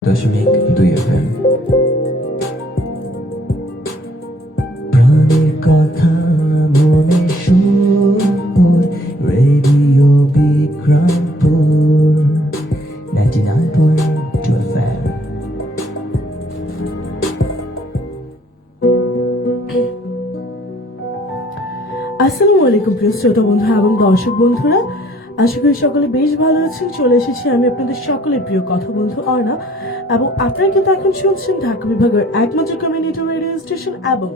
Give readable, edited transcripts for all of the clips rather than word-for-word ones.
.2 FM প্রাণের কথা মনে সুর রেডিও বিক্রমপুর 99.2 FM। আসসালামু আলাইকুম প্রিয় শ্রোতা বন্ধু এবং দর্শক বন্ধুরা, আশা করি সকলে বেশ ভালো আছেন। চলে এসেছি আমি আপনাদের সকলের প্রিয় কথা বন্ধু অর্ণা, এবং আপনারা কিন্তু এখন শুনছেন ঢাকা বিভাগের একমাত্র কমিউনিটি রেডিও স্টেশন এবং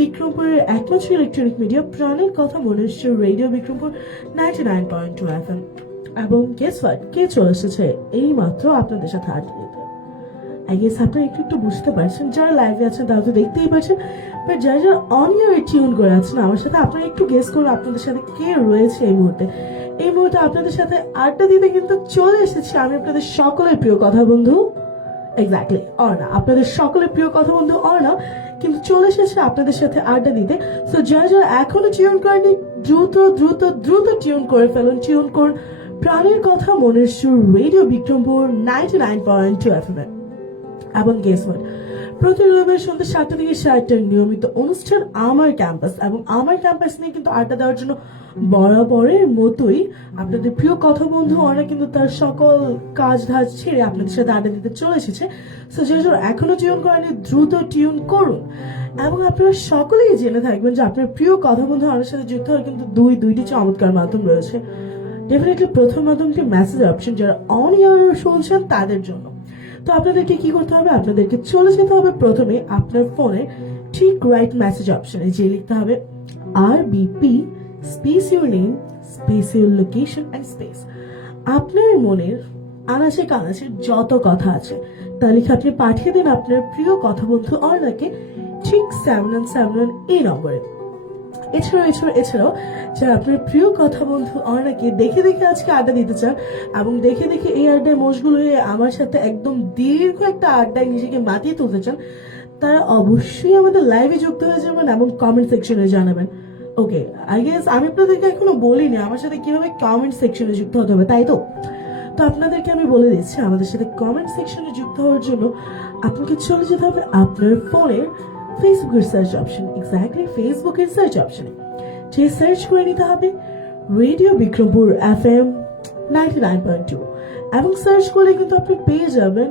বিক্রমপুরের একমাত্র ইলেকট্রনিক মিডিয়া প্রাণের কথা মনে রেডিও বিক্রমপুর 99.2 FM। এবং গেস হোয়াট, কে চলে এসেছে এই মাত্র আপনাদের সাথে আড্ডা দিতে। আই গেস আপনারা একটু বুঝতে পারছেন, যারা লাইভে আছেন তারা তো দেখতেই পাচ্ছেন, বাট যারা অন ইয়ার টিউন করে আছেন আমার সাথে, আপনারা একটু গেস করুন আপনাদের সাথে কে রয়েছে এই মুহূর্তে। এই মুহূর্তে আপনাদের সাথে আড্ডা দিতে কিন্তু চলে এসেছি আমি আপনাদের সকলের প্রিয় কথা বন্ধু, এক্স্যাক্টলি অর্ণা। আপনাদের সকলের প্রিয় কথা বন্ধু অর্ণা কিন্তু চলে এসেছে আপনাদের সাথে আড্ডা দিতে। সো যারা যারা এখনো টিউন করেনি, দ্রুত দ্রুত দ্রুত টিউন করে ফেলুন, টিউন করুন প্রাণের কথা মনের সুর রেডিও বিক্রমপুর 99.2 FM। এবং গেস হোয়াট, প্রতি রবিবার সন্ধ্যা 7টা থেকে 7টার নিয়মিত অনুষ্ঠান আমার ক্যাম্পাস, এবং আমার ক্যাম্পাস নিয়ে কিন্তু আড্ডা দেওয়ার জন্য বরাবরের মতোই আপনাদের প্রিয় কথা বন্ধু অর্ণা কিন্তু তার সকল কাজ ধাজ ছেড়ে আপনাদের সাথে আড্ডা দিতে চলে এসেছে। সো যারা এখনো টিউন করেনি দ্রুত টিউন করুন। এবং আপনারা সকলেই জেনে থাকবেন যে আপনার প্রিয় কথা বন্ধু অর্ণার সাথে যুক্ত হওয়ার কিন্তু দুইটি চমৎকার মাধ্যম রয়েছে। ডেফিনেটলি প্রথম মাধ্যমটি মেসেজ অপশন, যারা অন ইয়ার শুনছেন তাদের জন্য। তো আপনাদেরকে কি করতে হবে, আপনাদেরকে চলে যেতে হবে প্রথমে আপনার ফোনে ঠিক রাইট মেসেজ অপশনে, যে লিখতে হবে RBP space your name space your location and space. আপনার মনের আনাচে কানাচে যত কথা আছে তা লিখে আপনি পাঠিয়ে দিন আপনার প্রিয় কথা বন্ধু অর্ণাকে ঠিক 797 এই নম্বরে। এছাড়াও যারা আপনার প্রিয় কথা বন্ধু অর্ণাকে দেখে দেখে আজকে আড্ডা দিতে চান এবং দেখে দেখে এই আড্ডায় মশগুল হয়ে আমার সাথে একদম দীর্ঘ একটা আড্ডায় নিজেকে মাতিয়ে তুলতে চান, তারা অবশ্যই আমাদের লাইভে যুক্ত হয়ে যাবেন এবং কমেন্ট সেকশনে জানাবেন। ওকে, আই গেস আমি আপনাদেরকে এখনো বলিনি আমার সাথে কিভাবে কমেন্ট সেকশনে যুক্ত হতে হবে, তাই তো আপনাদেরকে আমি বলে দিচ্ছি। আমাদের সাথে কমেন্ট সেকশনে যুক্ত হওয়ার জন্য আপনাকে চলে যেতে হবে আপনার ফোনের ফেসবুকের সার্চ অপশন, এক্স্যাক্টলি ফেসবুকের সার্চ অপশনে যে সার্চ করে নিতে হবে রেডিও বিক্রমপুর FM 99.2, এবং সার্চ করলে কিন্তু আপনি পেয়ে যাবেন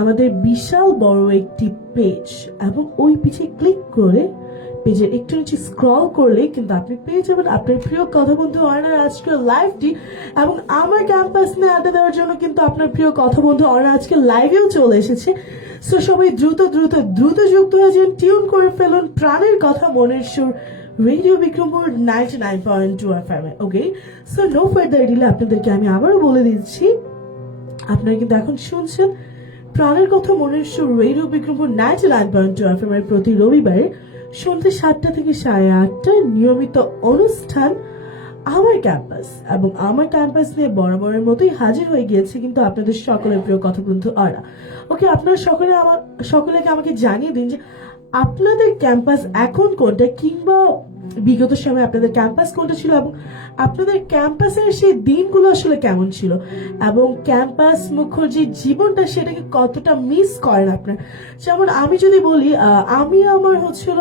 আমাদের বিশাল বড় একটি পেজ, এবং ওই পেজে ক্লিক করে পেজের একটু নিচে স্ক্রল করলে কিন্তু আপনি পেয়ে যাবেন আপনার প্রিয় কথা বন্ধু অর্ণার আজকের লাইভটি। এবং আমার ক্যাম্পাস নিয়ে আড্ডা দেওয়ার জন্য কিন্তু আপনার প্রিয় কথা বন্ধু অর্ণা আজকে লাইভেও চলে এসেছে। সো সবাই দ্রুত দ্রুত দ্রুত যুক্ত হয়ে যান, টিউন করে ফেলুন প্রাণের কথা মনের সুর রেডিও বিক্রমপুর 99.2 FM। ওকে, সো নো ফার্দার ডিলে আপনাদেরকে আমি আবারও বলে দিচ্ছি, আপনারা কিন্তু এখন শুনছেন প্রাণের কথা মনের সুর রেডিও বিক্রমপুর 99.2 FM এর প্রতি রবিবারে সন্ধ্যে 7টা থেকে 8:30 নিয়মিত অনুষ্ঠান আমার ক্যাম্পাস। এবং আমার ক্যাম্পাস নিয়ে বরাবরের মতোই হাজির হয়ে গিয়েছে কিন্তু আপনাদের সকলের প্রিয় কথা বন্ধু অর্ণা। ওকে, আপনারা সকলেকে আমাকে জানিয়ে দিন যে আপনাদের ক্যাম্পাস এখন কোনটা, কিংবা বিগত সময় আপনাদের ক্যাম্পাস কোনটা ছিল, এবং আপনাদের ক্যাম্পাসের সেই দিনগুলো আসলে কেমন ছিল, এবং ক্যাম্পাস মুখর যে জীবনটা সেটাকে কতটা মিস করেন আপনার। যেমন আমি যদি বলি, আমি আমার হচ্ছিল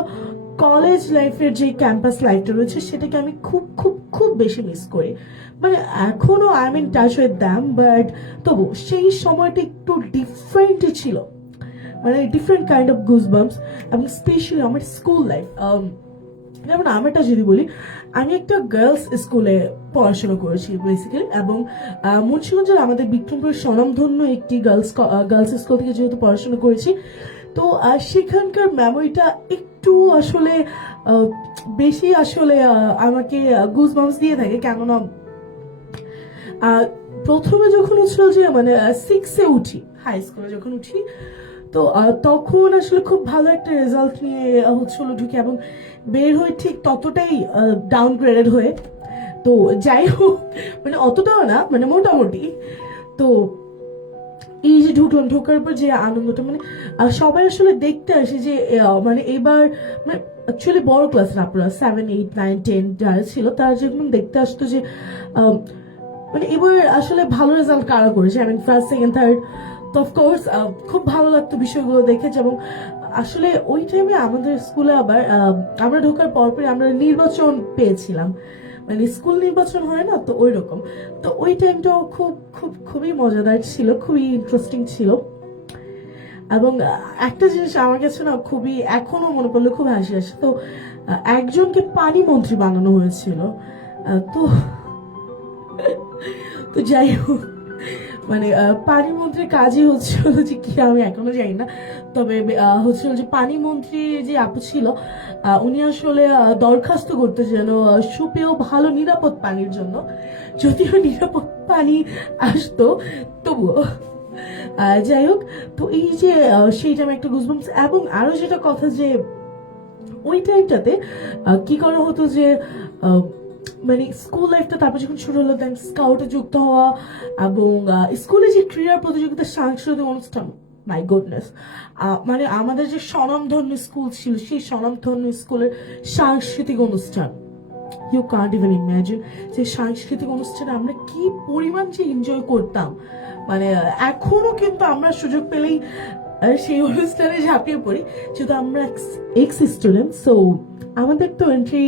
কলেজ লাইফের যে ক্যাম্পাস লাইফটা রয়েছে সেটাকে আমি খুব খুব খুব বেশি মিস করি। মানে এখনো I am in touch with them, but তবু সেই সময়টা একটু ডিফারেন্ট ছিল, মানে ডিফারেন্ট কাইন্ড অফ গুজবাম্পস। এবং স্পেশালি আমার স্কুল লাইফ, যেমন আমারটা যদি বলি, আমি একটা গার্লস স্কুলে পড়াশোনা করেছি বেসিক্যালি, এবং মুন্সিগঞ্জের আমাদের বিক্রমপুরের স্বনামধন্য একটি গার্লস স্কুল থেকে যেহেতু পড়াশোনা করেছি, তো সেখানকার মেমোরিটা একটু আসলে বেশি আসলে আমাকে গুজবাম্পস দিয়ে থাকে। কেননা প্রথমে যখন হচ্ছিল যে মানে 6-এ উঠি, হাই স্কুলে যখন উঠি, তো তখন আসলে খুব ভালো একটা রেজাল্ট নিয়ে হচ্ছিল ঢুকে, এবং বের হয়ে ঠিক ততটাই ডাউনগ্রেডেড হয়ে, তো যাই হোক মানে অতটাও না, মানে মোটামুটি। তো এই যে ঢোকার পর যে আনন্দটা, মানে সবাই আসলে দেখতে আসে যে মানে এবার মানে অ্যাকচুয়ালি বড় ক্লাস না, আপনারা 7, 8, 9, 10 যারা ছিল তারা যখন দেখতে আসতো যে মানে এবার আসলে ভালো রেজাল্ট কারা করেছে, I mean first, second, third, তো অফকোর্স খুব ভালো লাগতো বিষয়গুলো দেখে। এবং আসলে ওই টাইমে আমাদের স্কুলে আবার আমরা ঢোকার পরপরই আমরা নির্বাচন পেয়েছিলাম, মানে স্কুল নির্বাচন হয় না, তো ওই রকম। তো ওই টাইমটাও খুবই মজাদার ছিল, খুবই ইন্টারেস্টিং ছিল। এবং একটা জিনিস আমার কাছে না খুবই এখনো মনে পড়লে খুব হাসি আসে। তো একজনকে পানি মন্ত্রী বানানো হয়েছিল। তো তো যাই হোক, মানে পানি মন্ত্রীর কাজই হচ্ছিল যে কি আমি এখনো জানি না, তবে হচ্ছিল যে পানি মন্ত্রী যে আপু ছিল, উনি আসলে দরখাস্ত করতে যেন সুপেয় ভালো নিরাপদ পানির জন্য, যদিও নিরাপদ পানি আসতো তবুও। যাই হোক, তো এই যে সেই টাইমে একটা গুজবাম্পস। এবং আরো যেটা কথা যে ওই টাইমটাতে কি করা হতো যে মানে স্কুল লাইফটা তারপর যখন শুরু হলো, দেন স্কাউটে যুক্ত হওয়া এবং স্কুলে যে ক্রীড়া প্রতিযোগিতা, সাংস্কৃতিক অনুষ্ঠান, মাই গুডনেস, মানে আমাদের যে স্বনামধন্য স্কুল ছিল, সেই স্বনামধন্য স্কুলের সাংস্কৃতিক অনুষ্ঠান, ইউ কান্ট ইভেন ইমাজিন যে সাংস্কৃতিক অনুষ্ঠানে আমরা কি পরিমাণ যে এনজয় করতাম। মানে এখনো কিন্তু আমরা সুযোগ পেলেই সেই অনুষ্ঠানে ঝাঁপিয়ে পড়ি, যেহেতু আমরা এক্স স্টুডেন্ট, সো আমাদের তো এন্ট্রি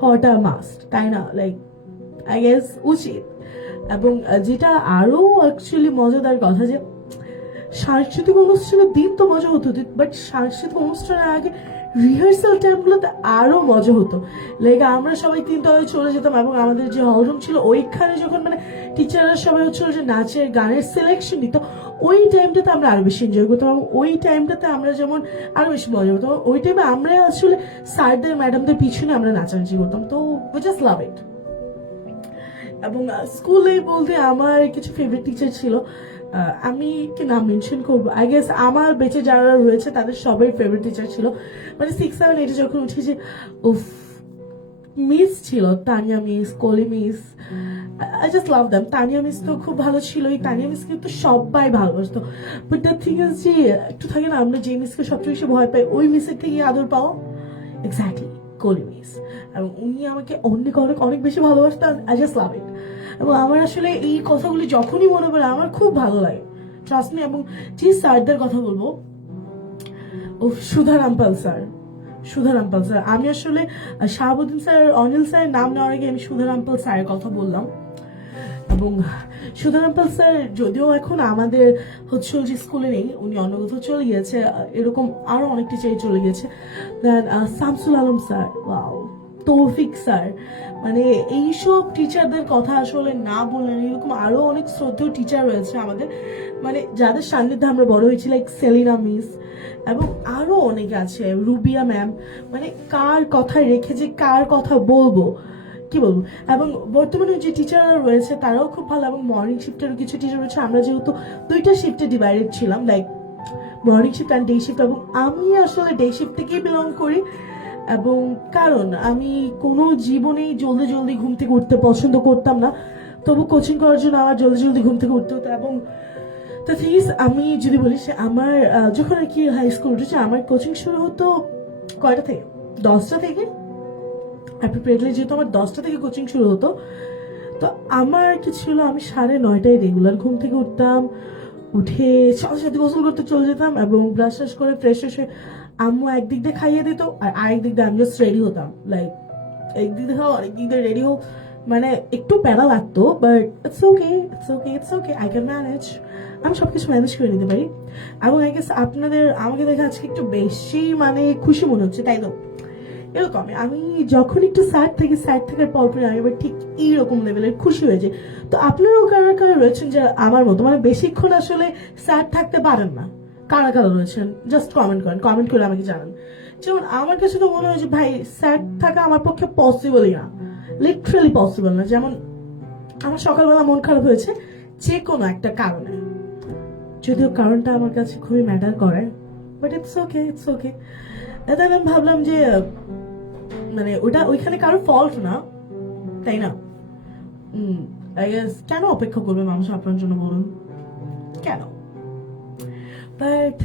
হওয়াটা মাস্ট, তাই না? লাইক আই গেস উচিত। এবং যেটা আরো অ্যাকচুয়ালি মজাদার কথা যে সাংস্কৃতিক অনুষ্ঠানের দিন তো মজা হতো, বাট সাংস্কৃতিক অনুষ্ঠানের আগে রিহার্সাল টাইমগুলোতে আরো মজা হতো। লাইক আমরা সবাই তিনতলায় চলে যেতাম এবং আমাদের যে হলরুম ছিল ওইখানে যখন মানে টিচাররা সবাই হচ্ছিল যে নাচের গানের সিলেকশন দিত, ওই টাইমটাতে আমরা আরো বেশি এনজয় করতাম এবং ওই টাইমটাতে আমরা যেমন আরো বেশি মজা করতাম। ওই টাইমে আমরা আসলে স্যারদের ম্যাডামদের পিছনে আমরা নাচানাচি করতাম, তো উই জাস্ট লাভ ইট। এবং স্কুলে বলতে আমার কিছু ফেভারিট টিচার ছিল, আমি কি নাম মেনশন করবো, আই গেস আমার বেঁচে যারা রয়েছে তাদের সবাই ফেভারিট টিচার ছিল। মানে 6, 7, 8 যখন উঠেছি, উফ, মিস ছিল তানিয়া মিস, কলি miss, I just love them. Tania miss তো খুব ভালো ছিল, এই তানিয়া মিস কিন্তু সবাই ভালোবাসতো। বাট দ্য থিং ইজ যে একটু থাকে না, আমরা যে মিসকে সবচেয়ে বেশি ভয় পাই, ওই মিসের থেকে আদর পাওয়া, এক্স্যাক্টলি কলি মিস। এবং উনি আমাকে অনেক অনেক অনেক বেশি ভালোবাসতেন, আই জাস্ট লাভ ইট। এবং আমার আসলে এই কথাগুলি যখনই মনে পড়ে আমার খুব ভালো লাগে, ট্রাস্ট মি। এবং যে স্যারদের কথা বলবো, ও সুধা রামপাল স্যার, সুধা রামপাল স্যার। আমি আসলে শাহাবুদ্দিন স্যার, অনিল স্যারের নাম নেওয়ার আগে আমি সুধা রামপাল স্যারের কথা বললাম। এবং সুধা রামপাল স্যার যদিও এখন আমাদের হচ্ছে যে স্কুলে নেই, উনি অন্য কোথাও চলে গিয়েছে, এরকম আরো অনেক টিচারই চলে গেছে। দেন শামসুল আলম স্যার, ওয়াও, তৌফিক স্যার, মানে এইসব টিচারদের কথা আসলে না বললেন, এরকম আরো অনেক শ্রদ্ধেয় টিচার রয়েছে আমাদের, মানে যাদের সান্নিধ্যে আমরা বড় হয়েছি, লাইক সেলিনা মিস এবং আরো অনেকে আছে, রুবিয়া ম্যাম। মানে কার কথায় রেখে যে কার কথা বলবো, কি বলবো। এবং বর্তমানে যে টিচাররা রয়েছে তারাও খুব ভালো। এবং মর্নিং শিফটেরও কিছু টিচার রয়েছে, আমরা যেহেতু 2টা শিফটে ডিভাইডেড ছিলাম, like morning shift and day shift, এবং আমি আসলে ডে শিফট থেকেই বিলং করি। এবং কারণ আমি কোনো জীবনেই জলদি জলদি ঘুম থেকে উঠতে পছন্দ করতাম না, তবু কোচিং করার জন্য আমার জলদি জলদি ঘুম থেকে উঠতে হতো। এবং তো ঠিক আমি যদি বলি সে আমার যখন আর কি হাই স্কুল উঠেছে, আমার কোচিং শুরু হতো কয়টা থেকে, 10টা থেকে। অ্যাপ্রোপ্রিয়েটলি যেহেতু আমার 10টা থেকে কোচিং শুরু হতো, তো আমার কি ছিল, আমি 9:30টায় রেগুলার ঘুম থেকে উঠতাম, উঠে সাথে সাথে গোসল করতে চলে যেতাম এবং ব্রাশ টাশ করে ফ্রেশ হয়ে আম্মু একদিক দিয়ে খাইয়ে দিত আর আরেক দিক দিয়ে আমি জাস্ট রেডি হতাম। লাইক একদিক দিয়ে খাও আরেক দিক দিয়ে রেডি হোক, মানে একটু প্যারা লাগতো, but it's okay, it's okay, it's okay, I can manage. আমি সবকিছু ম্যানেজ করে নিতে পারি। এবং আই গেস আপনাদের আমাকে দেখে আজকে একটু বেশি মানে খুশি মনে হচ্ছে, তাই তো? এরকম আমি যখন একটু স্যাড থাকার পরপরই আমি এবার ঠিক এইরকম লেভেলের খুশি হয়ে যাই। তো আপনারাও কারা কারা রয়েছেন যারা আমার মতো মানে বেশিক্ষণ আসলে স্যাড থাকতে পারেন না? কারা কারা রয়েছেন জাস্ট কমেন্ট করেন, কমেন্ট করে আমাকে জানান। যেমন আমার কাছে তো মনে হয় যে ভাই স্যাড থাকা আমার পক্ষে পসিবলই না, লিটারালি পসিবল না। যেমন আমার সকালবেলা মন খারাপ হয়েছে যে কোনো একটা কারণে, যদিও কারণটা আমার কাছে খুবই ম্যাটার করে, but it's okay, it's okay. তাই আমি ভাবলাম যে মানে ওটা ওইখানে কারো ফল্ট না, তাই না? আই গেস কেন অপেক্ষা করবে মানুষ আপনার জন্য, বলুন কেন? বাট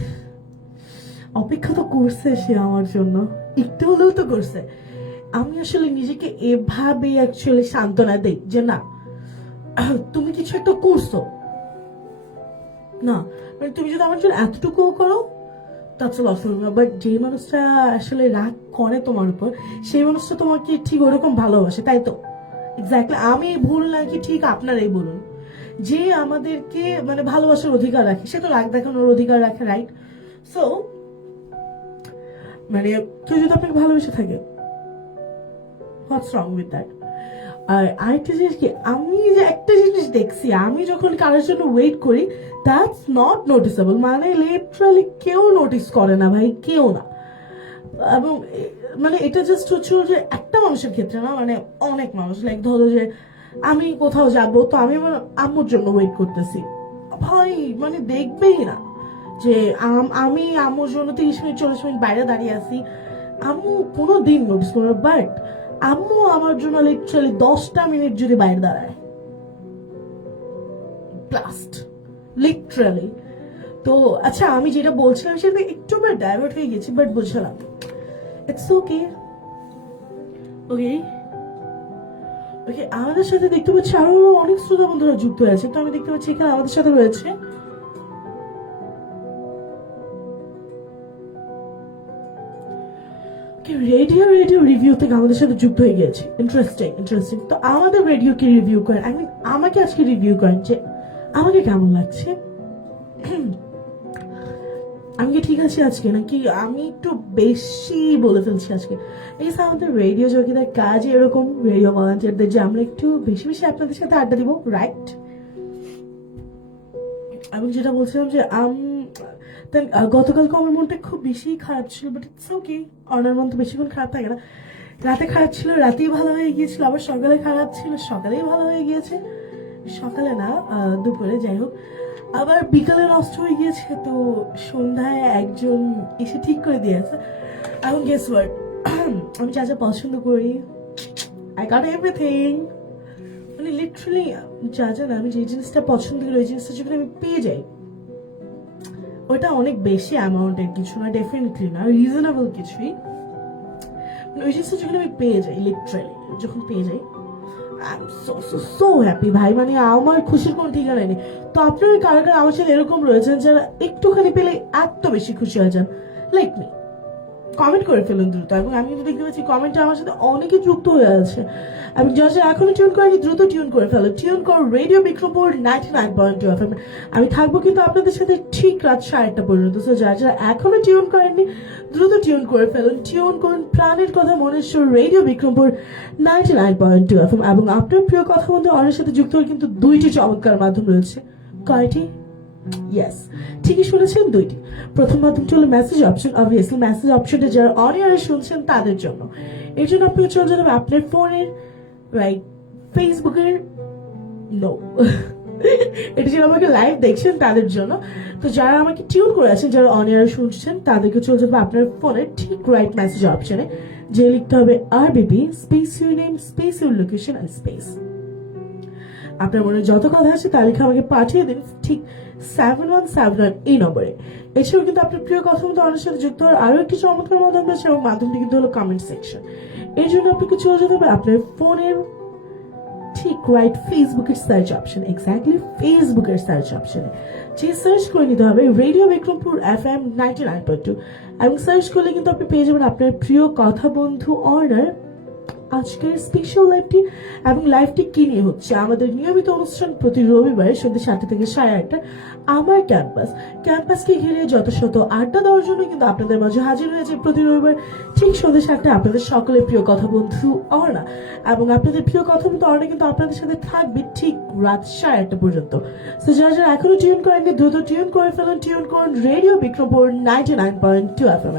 অপেক্ষা তো করছে সে আমার জন্য, একটু হলেও তো করছে। আমি আসলে নিজেকে এভাবে অ্যাকচুয়ালি সান্ত্বনা দেই যে না, তুমি কিছু একটা করছো, না মানে তুমি যদি আমার জন্য এতটুকুও করো, that's a lot for me. But যে মানুষটা আসলে রাগ করে তোমার উপর, সেই মানুষটা তোমাকে ঠিক ওরকম ভালোবাসে, তাই তো? এক্স্যাক্টলি, আমি ভুল নাকি ঠিক আপনারাই বলুন। যে আমাদেরকে মানে ভালোবাসার অধিকার রাখে, সে তো রাগ দেখানোর অধিকার রাখে, রাইট? সো মানে কেউ যদি আপনাকে ভালোবেসে থাকে, হোয়াটস রং উইথ দ্যাট? আর আরেকটা জিনিস কি, আমি যে একটা জিনিস দেখছি, আমি যখন কারোর জন্য ওয়েট করি, দ্যাটস নট নোটিসেবল। মানে লিটারালি কেউ নোটিস করে না ভাই, কেউ না। এবং মানে এটা জাস্ট হচ্ছে যে একটা মানুষের ক্ষেত্রে না, মানে অনেক মানুষ। লাইক ধরো যে আমি কোথাও যাব, তো আমি আমার আম্মুর জন্য ওয়েট করতেছি, ভাই মানে দেখবেই না যে আমি আম্মুর জন্য 30 মিনিট 40 মিনিট বাইরে দাঁড়িয়ে আছি, আম্মু কোনো দিন নোটিস করবে। বাট আম্মু আমার জন্য লিটারালি 10টা মিনিট যদি বাইরে দাঁড়ায়, ব্লাস্ট, লিটারালি। তো আচ্ছা, আমি যেটা বলছিলাম সেটা একটু ডাইভার্ট হয়ে গেছি, বাট বুঝলাম, ইটস ওকে। ওকে ওকে, আমাদের সাথে দেখতে পাচ্ছি আরো অনেক শ্রোতা বন্ধুরা যুক্ত হয়েছে। তো আমি দেখতে পাচ্ছি এখানে আমাদের সাথে রয়েছে রেডিও রিভিউ থেকে আমাদের সাথে যুক্ত হয়ে গিয়েছে। ইন্টারেস্টিং। তো আমাদের রেডিও কি রিভিউ করেন, আই মিন আমাকে আজকে রিভিউ করেন যে আমাকে কেমন লাগছে, আমি কি ঠিক আছি আজকে, নাকি আমি একটু বেশি বলে ফেলছি আজকে। এই আমাদের রেডিও জগিদার কাজ এরকম, রেডিও ভলান্টিয়ারদের, যে আমরা একটু বেশি বেশি আপনাদের সাথে আড্ডা দিব, রাইট? আমি যেটা বলছিলাম যে গতকালকে আমার মনটা খুব বেশি খারাপ ছিল, বাট ইটস ওকে। অনার মন তো বেশিক্ষণ খারাপ থাকে না। রাতে খারাপ ছিল, রাতেই ভালো হয়ে গিয়েছিল, আবার সকালে খারাপ ছিল, সকালেই ভালো হয়ে গিয়েছে। সকালে না, দুপুরে, যাই হোক। আবার বিকালে নষ্ট হয়ে গিয়েছে, তো সন্ধ্যায় একজন এসে ঠিক করে দিয়েছে। এবং গেস হোয়াট, আমি যা যা পছন্দ করি, আই গট এভরিথিং। মানে লিটারালি যা যা না, আমি যে জিনিসটা পছন্দ করি, ওই জিনিসটা যখন আমি পেয়ে যাই, ওটা অনেক বেশি অ্যামাউন্টের কিছু না, ডেফিনেটলি না, রিজনেবল কিছুই। ওই জিনিসটা যখন আমি পেয়ে যাই, লিটারালি যখন পেয়ে যাই, আই এম সো হ্যাপি ভাই। মানে আমার খুশির কোনো ঠিকানা নেই। তো আপনারা কারা কারা আমার সাথে এরকম রয়েছেন যারা একটুখানি পেলে এত বেশি খুশি হয়ে যান, লাইক মি? কমেন্ট করে ফেলুন দ্রুত। এবং আমি কিন্তু দেখতে পাচ্ছি কমেন্টে আমার সাথে অনেকে যুক্ত হয়ে আছে। এবং যারা এখনো টিউন করেনি, দ্রুত টিউন করে ফেলো। টিউন কর রেডিও বিক্রমপুর 99.2 FM। আমি থাকবো কিন্তু আপনাদের সাথে ঠিক রাত 1:30 পর্যন্ত। তো যারা এখনো টিউন করেননি, দ্রুত টিউন করে ফেলুন। টিউন করুন প্রাণের কথা মনেশ্বর রেডিও বিক্রমপুর 99.2 FM। এবং আপনার প্রিয় কথা বন্ধু অনেক সাথে যুক্ত হয়ে কিন্তু 2টি চমৎকার মাধ্যম রয়েছে। কয়টি? ইয়েস, ঠিকই শুনেছেন, 2টি। প্রথম মাধ্যম চলে মেসেজ অপশন। অবভিয়াসলি মেসেজ অপশনটা যারা অন এয়ারে শুনছেন তাদের জন্য। এর জন্য আপনাকে চলে যেতে হবে আপনার ফোনের রাইট ফেসবুকের নো এটা যারা আমাকে লাইভ দেখছেন তাদের জন্য। তো যারা আমাকে টিউন করে আছেন, যারা অন এয়ারে শুনছেন, তাদেরকে চলে যাবে আপনার ফোনের ঠিক রাইট মেসেজ অপশনে, যে লিখতে হবে RBB space your name space your location and space. আপনার মনে যত কথা আছে তা লিখে আমাকে পাঠিয়ে দিন ঠিক 7171 এই নম্বরে। এছাড়াও কিন্তু আপনার প্রিয় কথা মতো আমাদের সাথে যুক্ত হওয়ার আরো একটি চমৎকার মাধ্যম রয়েছে, এবং মাধ্যমটি কিন্তু হলো কমেন্ট সেকশন। এর জন্য আপনাকে চলে যেতে হবে আপনার ফোনের ঠিক রাইট ফেসবুকের সার্চ অপশন, এক্স্যাক্টলি ফেসবুকের সার্চ অপশনে, যে সার্চ করে নিতে হবে রেডিও বিক্রমপুর FM 99.2। এবং সার্চ করলে কিন্তু আপনি পেয়ে যাবেন আপনার প্রিয় কথা বন্ধু অর্ডার আজকের স্পেশাল লাইভটি। এবং লাইভটি কি নিয়ে হচ্ছে, আমাদের নিয়মিত অনুষ্ঠান প্রতি রবিবার সন্ধ্যে 7টা থেকে 8:30 আমার ক্যাম্পাসকে ঘিরে যত শত আড্ডা দেওয়ার জন্য কিন্তু আপনাদের মাঝে হাজির হয়েছে প্রতি রবিবার ঠিক সন্ধ্যে 7টায় আপনাদের সকলের প্রিয় কথা বন্ধু অর্ণা। এবং আপনাদের প্রিয় কথা বন্ধু অর্ণা কিন্তু আপনাদের সাথে থাকবে ঠিক রাত 8:30 পর্যন্ত। তো যারা যারা এখনো টিউন করেননি, দ্রুত টিউন করে ফেলুন। টিউন করুন রেডিও বিক্রমপুর 99.2 FM।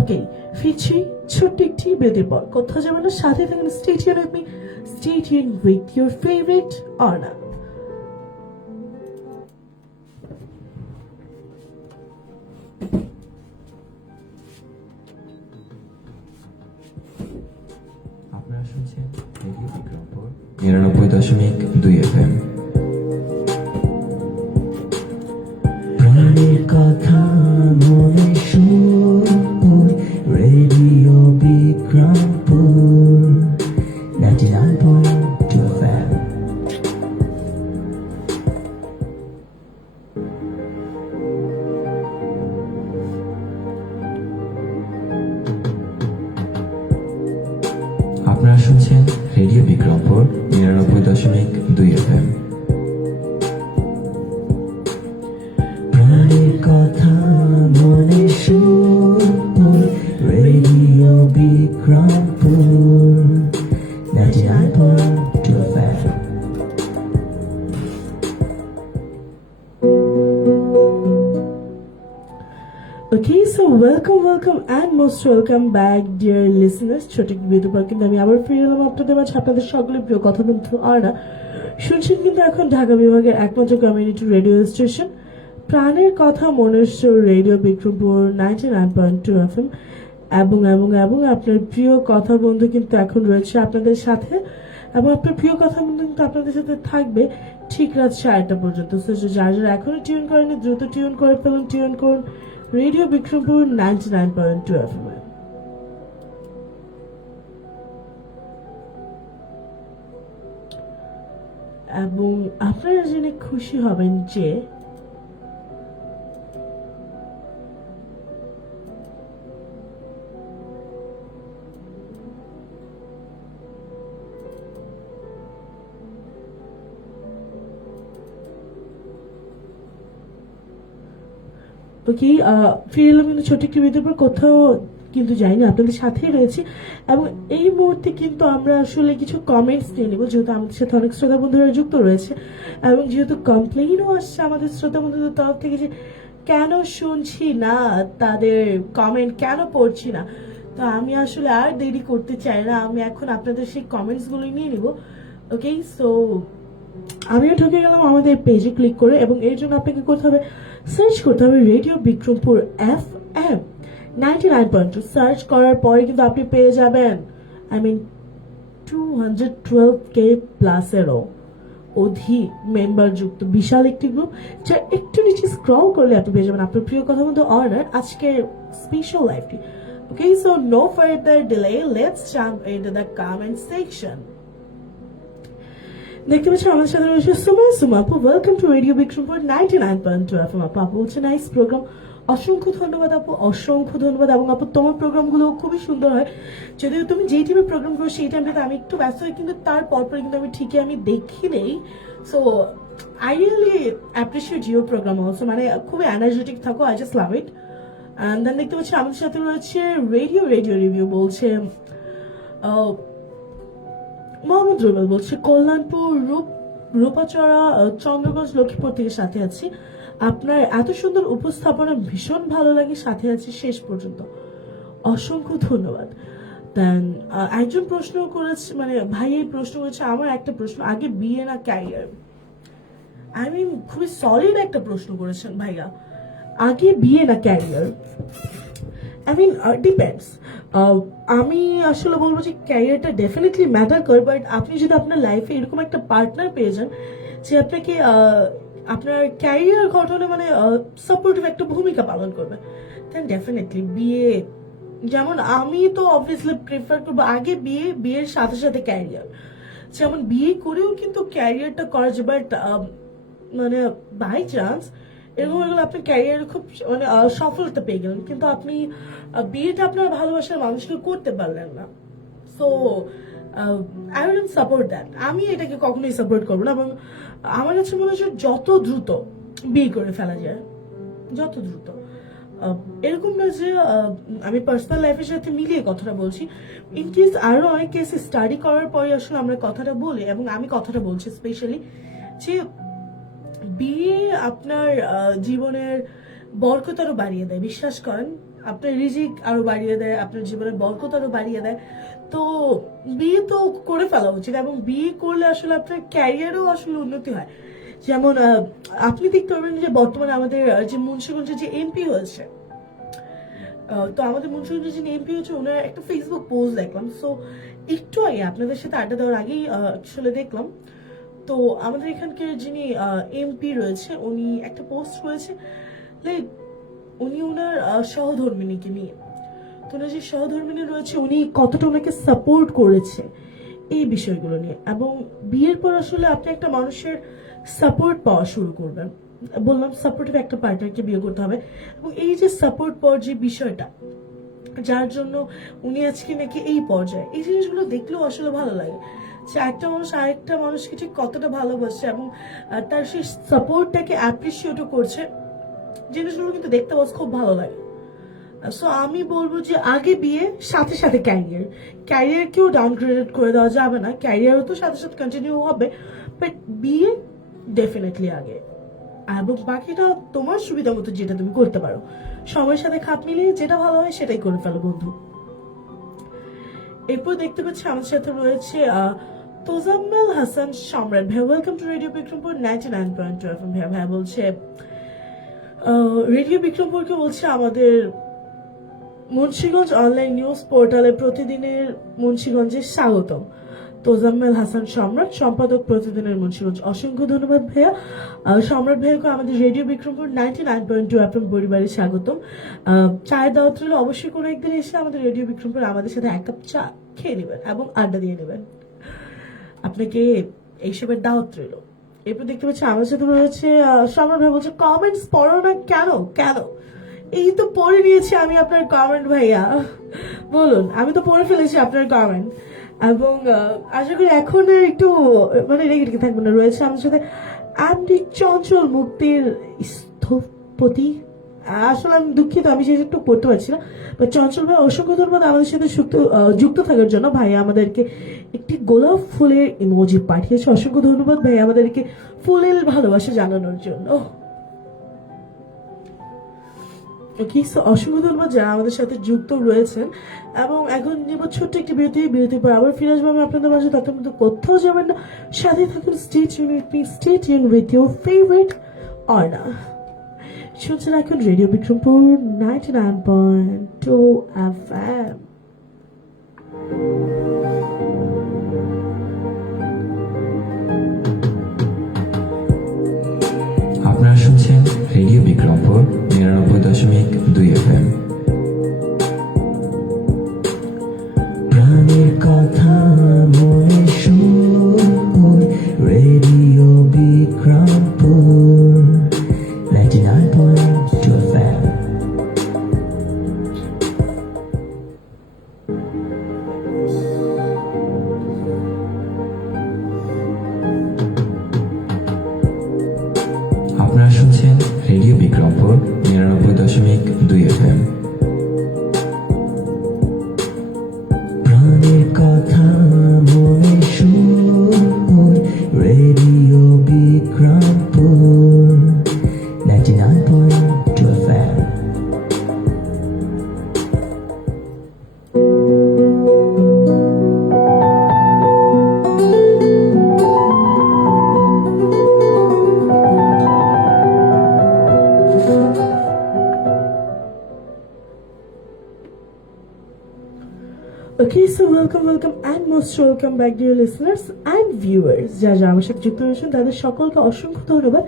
ওকে, ফিরছি ছোট্ট একটি বিরতির পর। কোথাও যাবেন না, সাথে থাকুন। Stay tuned with me, stay tuned with your favorite Arna. আপনারা শুনছেন রেডিও বিক্রমপুর 99.2 FM। প্রাণের কথা মনে সুর, রেডিও বিক্রমপুর 99.2 FM। রাখা মনে সুর radio Bikrampur 99.2 FM. Okay, so welcome and most welcome back dear listeners. ছোট্ট বিউটি পার্ক কিন্তু আমি আবার ফিরে এলাম আপনাদের মাঝে, আপনাদের সকলের প্রিয় কথা বন্ধু আরা শুনছেন কিন্তু এখন ঢাকা বিভাগের একমাত্র কমিউনিটি রেডিও স্টেশন প্রাণের কথা মনের সুর রেডিও বিক্রমপুর 99.2 FM এবং এবং এবং আপনার প্রিয় কথা বন্ধু কিন্তু এখন রয়েছে আপনাদের সাথে এবং আপনার প্রিয় কথা বন্ধু কিন্তু আপনাদের সাথে থাকবে ঠিক রাত 8:30 পর্যন্ত। So, যারা যারা এখনো টিউন করেনি দ্রুত টিউন করে ফেলুন, টিউন করুন রেডিও বিক্রমপুর 99.2 FM. এবং আপনারা জেনে খুশি হবেন যে ওকে ফিরে এলাম কিন্তু ছোট্ট একটি ভিডিওর পর, কোথাও কিন্তু যাইনি, আপনাদের সাথেই রয়েছি এবং এই মুহূর্তে কিন্তু আমরা আসলে কিছু কমেন্টস নিয়ে নেব যেহেতু আমাদের সাথে অনেক শ্রোতা বন্ধুরা যুক্ত রয়েছে এবং যেহেতু কমপ্লেইনও আসছে আমাদের শ্রোতা বন্ধুদের তরফ থেকে যে কেন শুনছি না তাদের কমেন্ট, কেন পড়ছি না। তো আমি আসলে আর দেরি করতে চাই না, আমি এখন আপনাদের সেই কমেন্টস গুলো নিয়ে নিব। ওকে, সো আমিও ঢুকে গেলাম আমাদের পেজে ক্লিক করে এবং এর জন্য আপনাকে করতে হবে সার্চ করতে হবে রেডিও বিক্রমপুর FM 99.2। সার্চ করার পরে কিন্তু আপনি পেয়ে যাবেন 212K প্লাসেরও অধিক মেম্বার যুক্ত বিশাল একটি গ্রুপ, যা একটু নিচে স্ক্রল করলে আপনি পেয়ে যাবেন আপনার প্রিয় কথা বলতে অর্ডার আজকের স্পেশাল লাইভটি। Okay, so no further delay, let's jump into the comment section. দেখতে পাচ্ছি আমাদের সাথে রয়েছে সুমা আপু, welcome to radio Bikrampur 99.2 FM। আপু বলছে নাইস প্রোগ্রাম, অসংখ্য ধন্যবাদ আপু, অসংখ্য ধন্যবাদ। এবং আপু তোমার প্রোগ্রামগুলো খুবই সুন্দর হয়, যদিও তুমি যেই টাইমে প্রোগ্রাম করো সেই টাইমটাতে আমি একটু ব্যস্ত হই, কিন্তু তারপর কিন্তু আমি ঠিকই আমি দেখি নেই। So I really appreciate your programme also, মানে খুবই এনার্জেটিক থাকো, I just love it. And then দেখতে পাচ্ছি আমাদের সাথে রয়েছে রেডিও রিভিউ বলছে মোহাম্মদ রুবেল, বলছে কল্যাণপুর রূপাচড়া চন্দ্রগঞ্জ লক্ষ্মীপুর থেকে সাথে আছি, আপনার এত সুন্দর উপস্থাপনা ভীষণ ভালো লাগে, সাথে আছি শেষ পর্যন্ত, অসংখ্য ধন্যবাদ। দেন একজন প্রশ্ন করেছে, মানে ভাই এই প্রশ্ন করেছে, আমার একটা প্রশ্ন, আগে বিয়ে না ক্যারিয়ার? আই মিন খুবই সলিড একটা প্রশ্ন করেছেন ভাইয়া, আগে বিয়ে না ক্যারিয়ার? I mean depends. আমি আসলে বলবো যে ক্যারিয়ারটা ডেফিনেটলি ম্যাটার করে, বাট আপনি যদি আপনার লাইফে এরকম একটা পার্টনার পেয়ে যান যে আপনাকে আপনার ক্যারিয়ার গঠনে মানে সাপোর্টিভ একটা ভূমিকা পালন করবে, দেন ডেফিনেটলি বিয়ে। যেমন আমি তো অবভিয়াসলি প্রেফার করবো আগে বিয়ের সাথে সাথে ক্যারিয়ার। যেমন বিয়ে করেও কিন্তু ক্যারিয়ারটা করা যায়, বাট মানে বাই চান্স এরকম হয়ে গেল আপনার ক্যারিয়ারে খুব মানে সফলতা পেয়ে গেলেন, কিন্তু আপনি বিয়েটা আপনার ভালোবাসার মানুষকে করতে পারলেন না। সো আই উইডন্ট সাপোর্ট দ্যাট, আমি এটাকে কখনোই সাপোর্ট করবো না। এবং আমার কাছে মনে হচ্ছে যত দ্রুত বিয়ে করে ফেলা যায়, যত দ্রুত। এরকম না যে আমি পার্সোনাল লাইফের সাথে মিলিয়ে কথাটা বলছি, ইন কেস আরো অনেক কেস স্টাডি করার পরে আসলে আমরা কথাটা বলি, এবং আমি কথাটা বলছি স্পেশালি যে বিয়ে আপনার জীবনের বরকত আরো বাড়িয়ে দেয়, বিশ্বাস করেন, আপনার রিজিক আরো বাড়িয়ে দেয়, আপনার জীবনের বরকত আরো বাড়িয়ে দেয়। তো বিয়ে তো করে ফেলা উচিত, এবং বিয়ে করলে আসলে আপনার ক্যারিয়ারও আসলে উন্নতি হয়। যেমন আপনি দেখতে পারবেন যে বর্তমানে আমাদের যে মুন্সিগঞ্জে যে এমপি হয়েছে, তো আমাদের মুন্সিগঞ্জে যিনি এমপি হয়েছে ওনার একটা ফেসবুক পোস্ট দেখলাম। সো একটু আগে আপনাদের সাথে আড্ডা দেওয়ার আগেই আসলে দেখলাম, তো আমাদের এখানকার যিনি এমপি রয়েছে উনি একটা পোস্ট করেছে, লাইক উনি ওনার সহধর্মিনীকে নিয়ে, তো ওনার যে সহধর্মিনী রয়েছে উনি কতটা ওনাকে সাপোর্ট করেছে এই বিষয়গুলো নিয়ে। এবং বিয়ের পর আসলে আপনি একটা মানুষের সাপোর্ট পাওয়া শুরু করবেন, বললাম সাপোর্টিভ একটা পার্টনারকে বিয়ে করতে হবে, এবং এই যে সাপোর্ট পাওয়ার যে বিষয়টা যার জন্য উনি আজকে নাকি এই পর্যায়ে, এই জিনিসগুলো দেখলেও আসলে ভালো লাগে যে একটা মানুষ আরেকটা মানুষকে ঠিক কতটা ভালোবাসছে এবং তার সেই সাপোর্টটাকে অ্যাপ্রিসিয়েটও করছে। জিনিসগুলো কিন্তু দেখতে বাস খুব ভালো লাগে। সো আমি বলবো যে আগে বিয়ে, সাথে সাথে ক্যারিয়ারকেও ডাউনগ্রেড করে দেওয়া যাবে না, ক্যারিয়ারও তো সাথে সাথে কন্টিনিউ হবে, বাট বিয়ে ডেফিনেটলি আগে। এবং বাকিটা তোমার সুবিধা মতো যেটা তুমি করতে পারো, সময়ের সাথে খাপ মিলিয়ে যেটা ভালো হয় সেটাই করে ফেলো বন্ধু। এরপর দেখতে পাচ্ছি আমাদের সাথে রয়েছে তোজাম্মেল হাসান সম্রাট ভাই। Welcome to radio Bikrampur 99.2 FM। ভাই বলছে রেডিও বিক্রমপুরকে বলছে আমাদের মুন্সিগঞ্জ অনলাইন নিউজ পোর্টালে প্রতিদিনের মুন্সিগঞ্জের স্বাগতম। তোজাম্মেল হাসান সম্রাট, সম্পাদক প্রতিদিনের মুন্সিগঞ্জ। অসংখ্য ধন্যবাদ ভাইয়া। সম্রাট ভাইয়াকে আমাদের রেডিও বিক্রমপুর 99.2 FM পরিবারে স্বাগতম। চায়ের দাওয়াত রইল, অবশ্যই কোনো একদিন এসে আমাদের রেডিও বিক্রমপুর আমাদের সাথে এক কাপ চা খেয়ে নেবেন এবং আড্ডা দিয়ে নেবেন, আপনাকে এইসবের দাওয়াত রইল। এরপর দেখতে পাচ্ছি আমার সাথে রয়েছে সম্রাট ভাই বলছে কমেন্টস পড়ো না কেন কেন? এই তো পড়ে নিয়েছি আমি আপনার কমেন্ট ভাইয়া, বলুন। আমি তো পড়ে ফেলেছি আপনার কমেন্ট এবং আশা করি এখন আর একটু মানে রেগে রেগে থাকবে না। রয়েছে আমাদের সাথে অ্যান্ডি চঞ্চল মুক্তির স্থপতি। আসলে আমি দুঃখিত, আমি সেটা একটু পড়তে পারছি না, বাট চঞ্চল ভাই অসংখ্য ধন্যবাদ আমাদের সাথে যুক্ত থাকার জন্য। ভাই আমাদেরকে একটি গোলাপ ফুলের ইমোজি পাঠিয়েছে, অসংখ্য ধন্যবাদ ভাই আমাদেরকে ফুলের ভালোবাসা জানানোর জন্য। ওকে, সো অসংখ্য ধন্যবাদ যারা আমাদের সাথে যুক্ত রয়েছেন। এবং এখন নিব ছোট্ট একটি বিরতির পর আবার ফিরে আসবো আমি আপনাদের মাঝে। তখন কিন্তু কোথাও যাবেন না, সাথে থাকুন। Stay tune with your favourite Arna. শুনছেন এখন রেডিও বিক্রমপুর 99.2 FM। আপনারা শুনছেন রেডিও বিক্রমপুর 99.2 FM। প্রাণের কথা মনে সুর, রেডিও বিক্রমপুর 99.2 FM। আপনারা শুনছেন রেডিও বিক্রমপুর 99.2 FM। প্রাণের কথা মনে সুর, radio Bikrampur 99.2 FM। Okay, so welcome and most welcome back dear listeners and viewers। যারা আমার সাথে যুক্ত হয়েছেন তাদের সকলকে অসংখ্য ধন্যবাদ।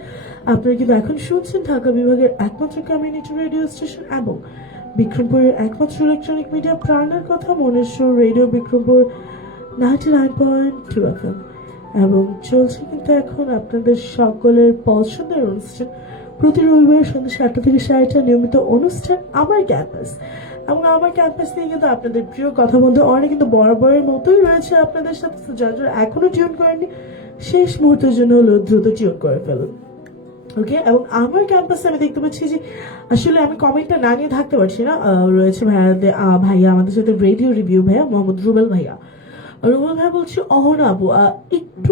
আপনারা কিন্তু এখন শুনছেন ঢাকা বিভাগের একমাত্র কমিউনিটি রেডিও স্টেশন এবং বিক্রমপুরের একমাত্র ইলেকট্রনিক মিডিয়া প্রাণের কথা মনের সুর রেডিও বিক্রমপুর 99.2 FM। এবং চলছে কিন্তু এখন আপনাদের সকলের পছন্দের অনুষ্ঠান, প্রতি রবিবার সন্ধ্যা 7টা থেকে 8টা নিয়মিত অনুষ্ঠান আমার ক্যাম্পাস। এবং আমার ক্যাম্পাস নিয়ে কিন্তু আপনাদের প্রিয় কথা বলতে অনেক কিন্তু বরাবরের মতোই রয়েছে আপনাদের সাথে। যারা এখনো টিউন করেননি, শেষ মুহূর্তের জন্য হলো দ্রুত টিউন করে ফেলুন। ওকে, এবং আমার ক্যাম্পাসে আমি দেখতে পাচ্ছি যে আসলে আমি কমেন্টটা না নিয়ে থাকতে পারছি না। রয়েছে ভাইয়া আমাদের সাথে রেডিও রিভিউ ভাইয়া মোহাম্মদ রুবেল ভাইয়া। রুবেল ভাই বলছি অহনা আপু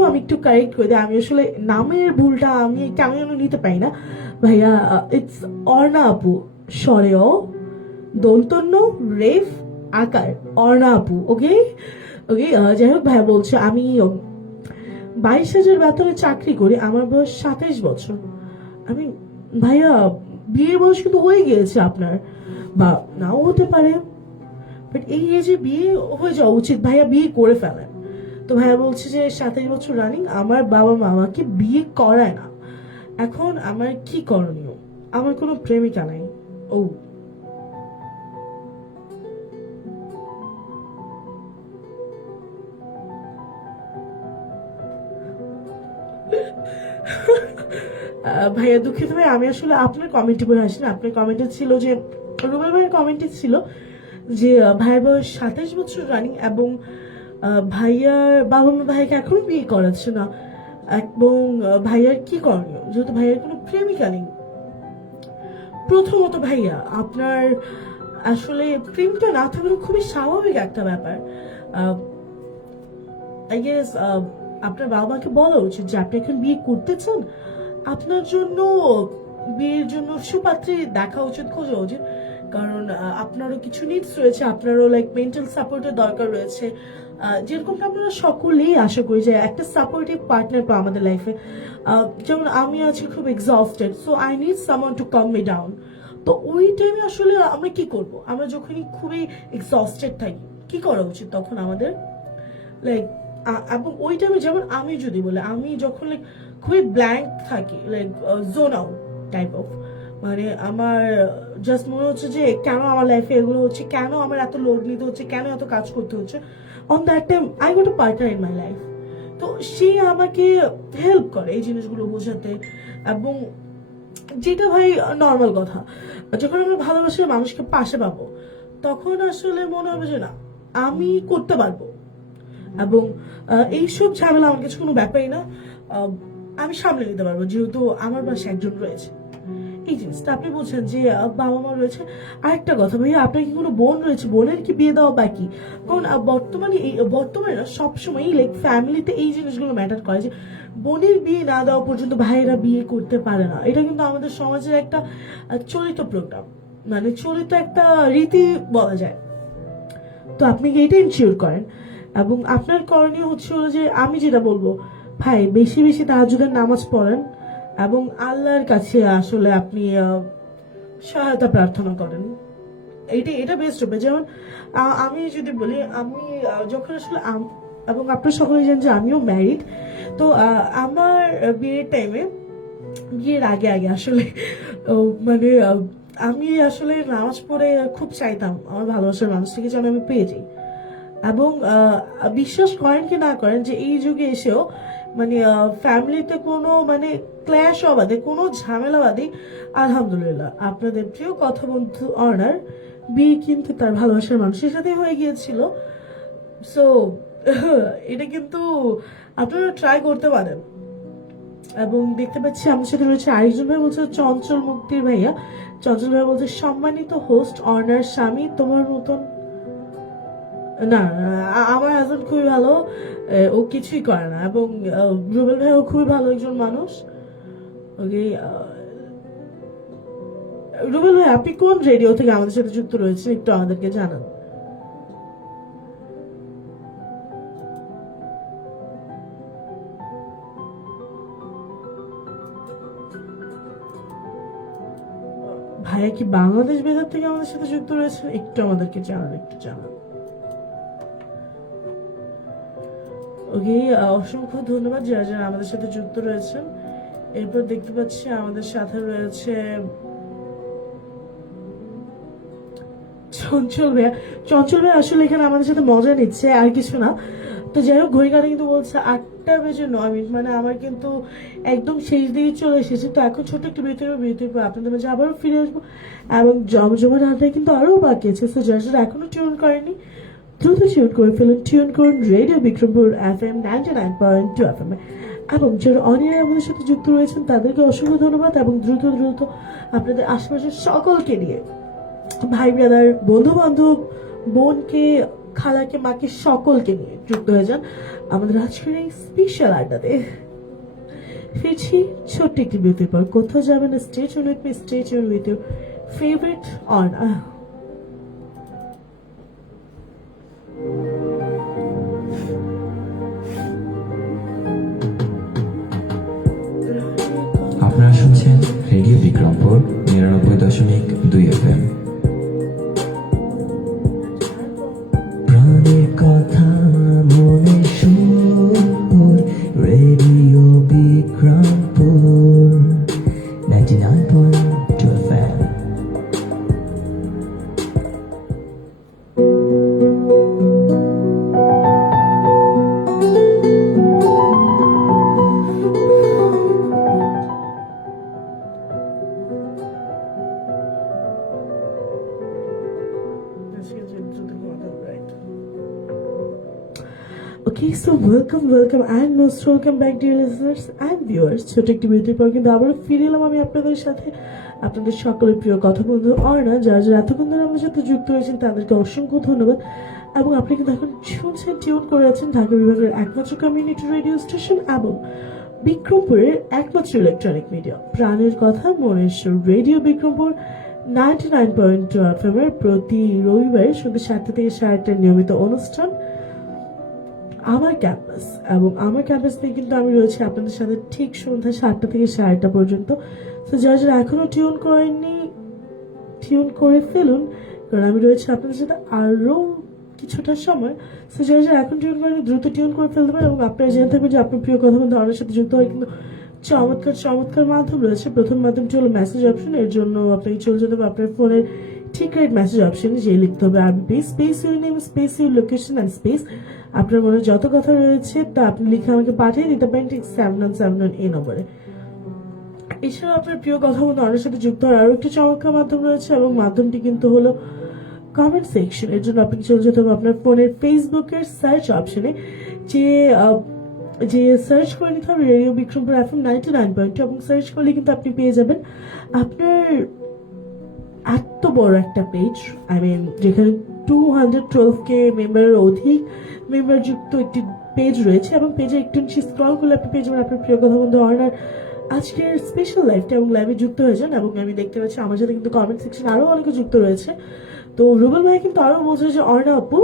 আমি একটু কারেক্ট করে দিই, আমি আসলে নামের ভুলটা আমি কেমন যেন নিতে পারি না ভাইয়া। ইটস অর্ণা আপু, সরেও দন্তন্য রেফ আকার অর্ণা আপু। ওকে ওকে, যাই হোক ভাইয়া বলছে আমি 22,000 বেতনে চাকরি করি, আমার বয়স 27 বছর। আমি ভাইয়া বিয়ের বয়স কিন্তু হয়ে গিয়েছে আপনার, বা নাও হতে পারে, বাট এই এজে বিয়ে হয়ে যাওয়া উচিত ভাইয়া, বিয়ে করে ফেলেন। তো ভাইয়া বলছে যে 27 বছর রানিং, আমার বাবা মা আমাকে বিয়ে করায় না, এখন আমার কি করণীয়? আমার কোনো প্রেমিকা নাই। ও ভাইয়া দুঃখিত ভাই, আমি আসলে আপনার কমেন্টে পড়ে আসি না। আপনার কমেন্টে ছিল যে রুবেল ভাইয়ের কমেন্টে ছিল যে ভাইয়ের বয়স 27 বছর রানিং এবং ভাইয়ার বাবা মা ভাইকে এখনো বিয়ে করাচ্ছে না, এবং ভাইয়ার কি করণীয় যেহেতু ভাইয়ার কোনো প্রেমিকা নেই। প্রথমত ভাইয়া আপনার আসলে প্রেমটা না থাকানো খুবই স্বাভাবিক একটা ব্যাপার। আই গেস আপনার বাবাকে বলা উচিত যে আপনি এখন বিয়ে করতে চান, আপনার জন্য বিয়ের জন্য সুপাত্রী দেখা উচিত, খোঁজা উচিত। কারণ আপনারও কিছু নিডস রয়েছে, আপনারও লাইক মেন্টাল সাপোর্টের দরকার রয়েছে। যেরকমটা আমরা সকলেই আশা করি যে একটা সাপোর্টিভ পার্টনার পাই আমাদের লাইফে। যেমন আমি আছি খুব exhausted, so I need someone to calm me down. তো ওই টাইমে আসলে আমরা কি করব, আমরা যখনই খুবই এক্সস্টেড থাকি কি করা উচিত তখন আমাদের, লাইক এবং ওই টাইমে যেমন আমি যদি বলি, আমি যখন লাইক খুবই ব্ল্যাঙ্ক থাকি, like zone out type of, মানে আমার জাস্ট মনে হচ্ছে যে কেন আমার লাইফে এগুলো হচ্ছে, কেন আমার এত লোড নিতে হচ্ছে, কেন এত কাজ করতে হচ্ছে। On that time I got a partner in my life. তো সে আমাকে হেল্প করে এই জিনিসগুলো বোঝাতে। এবং যেটা ভাই নর্মাল কথা, যখন আমরা ভালোবাসার মানুষকে পাশে পাবো তখন আসলে মনে হবে যে না, আমি করতে পারবো। এবং এইসব ঝামেলা আমার কাছে কোনো ব্যাপারই না। আমি সামলে নিতে পারবো, যেহেতু আমার পাশে একজন রয়েছে। এই জিনিসটা আপনি বলছেন যে বাবা মা রয়েছে। আরেকটা কথা ভাইয়া, আপনার কি কোনো বোন রয়েছে? বোনের কি বিয়ে দেওয়া বাকি? কারণ বর্তমানে না সবসময় লাইক ফ্যামিলিতে এই জিনিসগুলো ম্যাটার করে যে বোনের বিয়ে না দেওয়া পর্যন্ত ভাইয়েরা বিয়ে করতে পারে না। এটা কিন্তু আমাদের সমাজের একটা চলিত প্রোগ্রাম, মানে চলিত একটা রীতি বলা যায়। তো আপনি কি এটা ইনশিওর করেন। এবং আপনার করণীয় হচ্ছে হলো যে আমি যেটা বলবো, ভাই বেশি বেশি তাহাজ্জুদের নামাজ পড়েন এবং আল্লাহর কাছে আসলে আপনি সহায়তা প্রার্থনা করেন। এটা বেস্ট হবে। যেমন আমি যদি বলি, আমি যখন আসলে এবং আপনারা সকলে জানেন যে আমিও ম্যারিড। তো আমার বিয়ের টাইমে, বিয়ের আগে আগে আসলে মানে আমি আসলে নামাজ পড়ে খুব চাইতাম আমার ভালোবাসার মানুষটিকে যেন আমি পেয়ে যাই। এবং বিশ্বাস করেন কি না করেন যে এই যুগে এসেও মানে ফ্যামিলিতে কোনো মানে ক্ল্যাশ অবাধে, কোনো ঝামেলা বাদে আলহামদুলিল্লাহ আপনাদের প্রিয় কথা বন্ধু অর্ণার বিয়ে কিন্তু তার ভালোবাসার মানুষের সাথে হয়ে গিয়েছিল। সো এটা কিন্তু আপনারা ট্রাই করতে পারেন। এবং দেখতে পাচ্ছি আমার সাথে রয়েছে আরেকজন ভাই, বলছে চঞ্চল মুক্তির ভাইয়া। চঞ্চল ভাই বলছে সম্মানিত হোস্ট অর্ণার স্বামী তোমার মতন না। আমার হাজবেন্ড খুবই ভালো, ও কিছুই করে না। এবং রুবেল ভাইও খুবই ভালো একজন মানুষ। ওকে, রুবেল ভাই আপনি কোন রেডিও থেকে আমাদের সাথে যুক্ত রয়েছেন একটু আমাদেরকে জানান। ভাইয়া কি বাংলাদেশ বেতার থেকে আমাদের সাথে যুক্ত রয়েছেন? একটু আমাদেরকে জানান, একটু জানান। ওকে, অসংখ্য ধন্যবাদ যারা যারা আমাদের সাথে যুক্ত রয়েছেন। এরপর দেখতে পাচ্ছি আমাদের সাথে রয়েছে চঞ্চল ভাইয়া। চঞ্চল ভাই আসলে এখানে আমাদের সাথে মজা নিচ্ছে, আর কিছু না। তো যাই হোক, ঘড়িকাটা কিন্তু বলছে 8:09, মানে আমার কিন্তু একদম শেষ দিকে চলে এসেছে। তো এখন ছোট্ট একটু বিরতির পর আপনাদের মাঝে আবারও ফিরে আসবো। এবং জমজমাট আড্ডায় কিন্তু আরো বাকি আছে। তো যারা যারা এখনো টিউন করেনি দ্রুত টিউন করে ফেলুন। টিউন করুন রেডিও বিক্রমপুর FM 99.2 FM। এবং যারা অনিয়ার আমাদের সাথে যুক্ত রয়েছেন তাদেরকে অসংখ্য ধন্যবাদ। এবং দ্রুত আপনাদের আশেপাশের সকলকে নিয়ে, ভাই ব্রাদার, বন্ধু বান্ধব, বোনকে, খালাকে, মাকে, সকলকে নিয়ে যুক্ত হয়ে যান আমাদের আজকের এই স্পেশাল আড্ডাতে। ফিরছি ছোট্ট একটি বিরতির পর। কোথাও যাবেন না, stay tune with me, stay tune with your favourite Arna. আপনারা শুনছেন রেডিও বিক্রমপুর 99.2 FM। প্রাণের কথা মনে সুর, radio Bikrampur 99.2 FM। Okay, so welcome and most welcome back dear listeners and viewers. ছোট একটি বিরতির পর কিন্তু আবারও ফিরে এলাম আমি আপনাদের সাথে। আপনাদের সকলের প্রিয় কথা বন্ধু অর্ণা। যারা যারা এতক্ষণ ধরে আমার সাথে যুক্ত হয়েছেন তাদেরকে অসংখ্য ধন্যবাদ। এবং আপনি কিন্তু এখন শুনছেন, টিউন করে আছেন ঢাকা বিভাগের একমাত্র কমিউনিটি রেডিও স্টেশন এবং বিক্রমপুরের একমাত্র ইলেকট্রনিক মিডিয়া প্রাণের কথা মনের সুর রেডিও বিক্রমপুর 99.2 FM এর প্রতি রবিবার সন্ধ্যা 7টা থেকে 8টার নিয়মিত অনুষ্ঠান আমার ক্যাম্পাস। এবং আমার ক্যাম্পাস নিয়ে কিন্তু আমি রয়েছি আপনাদের সাথে ঠিক সন্ধ্যা 7টা থেকে 8টা পর্যন্ত। তো যারা যারা এখনো টিউন করেননি, টিউন করে ফেলুন, কারণ আমি রয়েছি আপনাদের সাথে আরো কিছুটা সময়। তো যারা যারা এখন টিউন করেনি দ্রুত টিউন করে ফেলতে পারেন। এবং আপনারা জেনে থাকবেন যে আপনার প্রিয় কথা বন্ধু অনেক সাথে যুক্ত হয় কিন্তু চমৎকার চমৎকার মাধ্যম রয়েছে। প্রথম মাধ্যমটি হলো মেসেজ অপশন। এর জন্য আপনাকে চলে যেতে হবে আপনার ফোনের ঠিক রাইট মেসেজ অপশন, যে লিখতে হবে আরবি space your name space your location and space আপনার মনে যত কথা রয়েছে তা আপনি লিখে আমাকে পাঠিয়ে দিতে পারেন ঠিক 797 এই নম্বরে। এছাড়াও আপনার প্রিয় কথা বন্ধু অনেক সাথে যুক্ত হওয়ার আরো একটি চমৎকার মাধ্যম রয়েছে এবং মাধ্যমটি কিন্তু হলো কমেন্ট সেকশন। এর জন্য আপনি চলে যেতে হবে আপনার ফোনের ফেসবুকের সার্চ অপশনে, যে সার্চ করে নিতে হবে রেডিও বিক্রমপুর FM 99.2 এবং সার্চ করলে কিন্তু আপনি পেয়ে যাবেন আপনার এত বড় একটা পেজ, যেখানে 212K মেম্বারের অধিক মেম্বার যুক্ত একটি পেজ রয়েছে এবং পেজে একটু নিচে স্ক্রল করলে আপনি পেয়ে যাবেন আপনার প্রিয় কথা বন্ধু অর্ণার আজকের স্পেশাল লাইভটা এবং লাইভে যুক্ত হয়ে যান। এবং আমি দেখতে পাচ্ছি আমার সাথে কিন্তু কমেন্ট সেকশন আরো অনেকে যুক্ত রয়েছে। তো রুবেল ভাই কিন্তু আরো বলছে যে অর্ণা আপু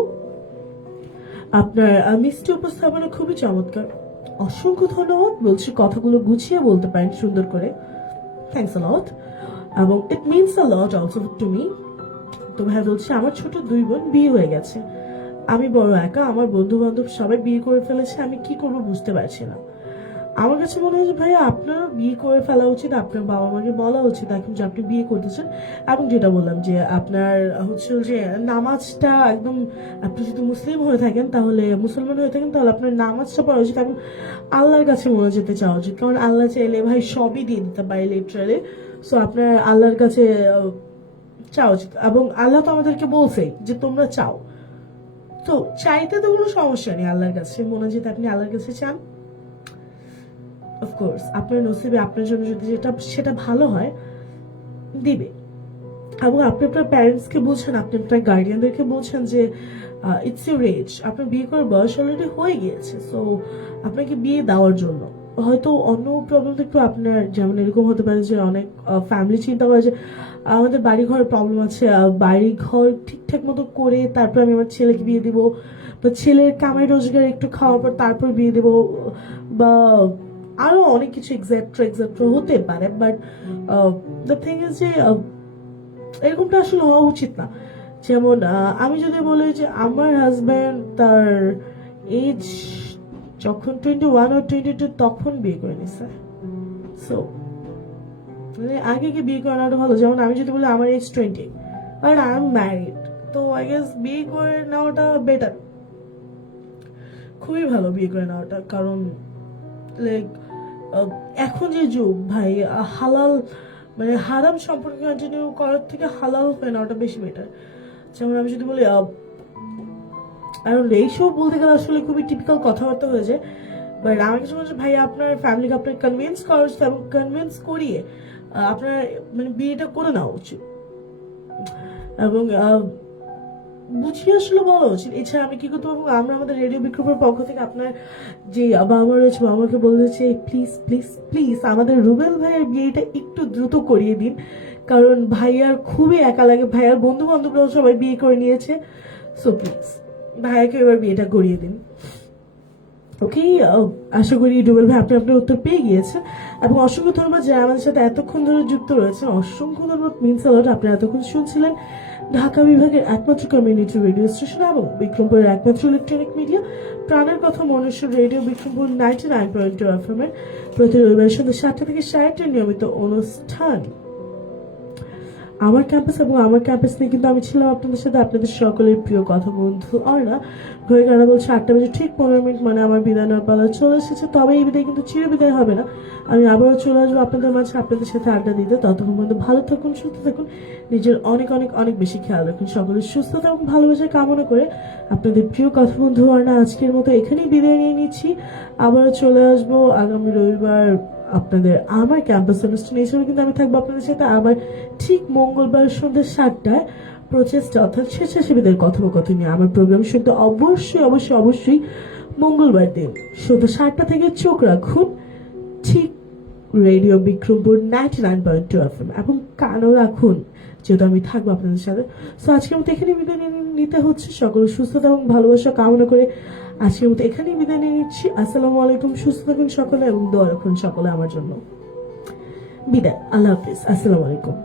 আপনার মিষ্টি উপস্থাপনা খুবই চমৎকার, অসংখ্য ধন্যবাদ। বলছি কথাগুলো গুছিয়ে বলতে পারেন সুন্দর করে, থ্যাংকস আ লট এবং it means a lot also to me. তো ভাই বলছি আমার ছোট 2 বোন বিয়ে হয়ে গেছে, আমি বড় একা, আমার বন্ধু বান্ধব সবাই বিয়ে করে ফেলেছে, আমি কি করব বুঝতে পারছি না। আমার কাছে মনে হয় যে ভাইয়া আপনার বিয়ে করে ফেলা উচিত, আপনার বাবা মাকে বলা উচিত এখন যে আপনি বিয়ে করতেছেন। এবং যেটা বললাম যে আপনার হচ্ছে যে নামাজটা একদম, আপনি যদি মুসলিম হয়ে থাকেন তাহলে মুসলমান হয়ে থাকেন তাহলে আপনার নামাজটা পড়া উচিত এবং আল্লাহর কাছে মনে যেতে চাওয়া উচিত, কারণ আল্লাহ চাইলে ভাই সবই দিয়ে দিতে পারে লিটারালি। সো আপনার আল্লাহর কাছে চাওয়া উচিত এবং আল্লাহ তো আমাদেরকে বলছে যে তোমরা চাও, তো চাইতে তো কোনো সমস্যা নেই। আল্লাহর কাছে মনে যেতে আপনি আল্লাহর কাছে চান, অফকোর্স আপনার নসিবে আপনার জন্য যদি সেটা ভালো হয় দিবে। এবং আপনি আপনার প্যারেন্টসকে বলছেন, আপনি আপনার গার্ডিয়ানদেরকে বলছেন যে ইটস ইউর এজ, আপনার বিয়ে করার বয়স অলরেডি হয়ে গিয়েছে, সো আপনাকে বিয়ে দেওয়ার জন্য। হয়তো অন্য প্রবলেম একটু আপনার যেমন এরকম হতে পারে যে অনেক ফ্যামিলি চিন্তা করে যে আমাদের বাড়ি ঘরের প্রবলেম আছে, বাড়ি ঘর ঠিকঠাক মতো করে তারপর আমি আমার ছেলেকে বিয়ে দিব, বা ছেলের কামাই রোজগার একটু খাওয়ার পর তারপর বিয়ে দেব, বা আরো অনেক কিছু এক্সেট্রা হতে পারে। বাট দ্য থিং ইজ যে এরকমটা আসলে হওয়া উচিত না। যেমন আমি যদি বলি যে আমার হাজব্যান্ড তার এজ যখন 21 or 22 তখন বিয়ে করে নিছে, সো আগে কি বিয়ে করাটা ভালো। যেমন আমি যদি বলি আমার age 20 but I am married, তো আই গেস বিয়ে করে নেওয়াটা বেটার, খুবই ভালো বিয়ে করে নেওয়াটা। কারণ লাইক এখন যে যুগ ভাই, হালাল হারাম সম্পর্ক কন্টিনিউ করার থেকে হালাল হয়ে নেওয়াটা বেশি বেটার। যেমন আমি যদি বলি এইসব বলতে গেলে আসলে খুবই টিপিক্যাল কথাবার্তা হয়ে যায়, বাট আমার কাছে মনে হচ্ছে ভাই আপনার ফ্যামিলিকে আপনার কনভিন্স করা উচিত এবং কনভিন্স করিয়ে আপনার বিয়েটা করে নেওয়া উচিত এবং বুঝিয়ে আসলে বলা উচিত। এছাড়া আমি কি করতে পারবো, আমরা আমাদের রেডিও বিক্রমের পক্ষ থেকে আপনার যে বাবা মা রয়েছে বাবাকে বলেছে প্লিজ প্লিজ প্লিজ আমাদের রুবেল ভাইয়ের বিয়েটা একটু দ্রুত করিয়ে দিন, কারণ ভাইয়ার খুবই একা লাগে, ভাইয়ার বন্ধু বান্ধবরাও সবাই বিয়ে করে নিয়েছে, সো প্লিজ ভাইয়াকে এবার বিয়েটা করিয়ে দিন। ওকে, আশা করি রুবেল ভাই আপনি আপনার উত্তর পেয়ে গিয়েছেন এবং অসংখ্য ধন্যবাদ যারা আমাদের সাথে এতক্ষণ ধরে যুক্ত রয়েছেন, অসংখ্য ধন্যবাদ মিনস আ লট। আপনি এতক্ষণ শুনছিলেন ঢাকা বিভাগের একমাত্র কমিউনিটি রেডিও স্টেশন এবং বিক্রমপুরের একমাত্র ইলেকট্রনিক মিডিয়া প্রাণের কথা মনুষ্য রেডিও বিক্রমপুর 99.2 FM এর প্রতি রবিবার সন্ধ্যা 7টা থেকে 8টার নিয়মিত অনুষ্ঠান আমার ক্যাম্পাস। এবং আমার ক্যাম্পাস নিয়ে কিন্তু আমি ছিলাম আপনাদের সাথে আপনাদের সকলের প্রিয় কথা বন্ধু অর্ণা। ঘড়ি কাটা বলছে 8টা বেজে ঠিক 15 মিনিট, মানে আমার বিদায় নেওয়ার পালা চলে এসেছে। তবে এই বিদায় কিন্তু চির বিদায় হবে না, আমি আবারও চলে আসবো আপনাদের মাঝে আপনাদের সাথে আড্ডা দিতে। ততক্ষণ পর্যন্ত ভালো থাকুন, সুস্থ থাকুন, নিজের অনেক অনেক অনেক বেশি খেয়াল রাখুন। সকলের সুস্থতা এবং ভালোবাসা কামনা করে আপনাদের প্রিয় কথা বন্ধু অর্ণা আজকের মতো এখানেই বিদায় নিয়ে নিচ্ছি। আবারও চলে আসবো আগামী রবিবার আপনাদের আমার ক্যাম্পাস অনুষ্ঠানে এছাড়াও কিন্তু আমি থাকবো আপনাদের সাথে আবার ঠিক মঙ্গলবার সন্ধ্যা 7টায় প্রচেষ্টা অর্থাৎ স্বেচ্ছাসেবীদের কথোপকথন নিয়ে আমার প্রোগ্রাম শুনতে অবশ্যই অবশ্যই অবশ্যই মঙ্গলবার দিন সন্ধ্যা 7টা থেকে চোখ রাখুন ঠিক রেডিও বিক্রমপুর 99.2 FM এবং কানও রাখুন যেহেতু আমি থাকবো আপনাদের সাথে। তো আজকের মতো এখানেই বিদায় নিতে হচ্ছে, সকলের সুস্থতা এবং ভালোবাসা কামনা করে আজকের মতো এখানেই বিদায় নিয়ে নিচ্ছি। আসসালামু আলাইকুম, সুস্থ থাকুন সকলে এবং দোয়া রাখুন সকলে আমার জন্য। বিদায়, আল্লাহ হাফিজ, আসসালামু আলাইকুম।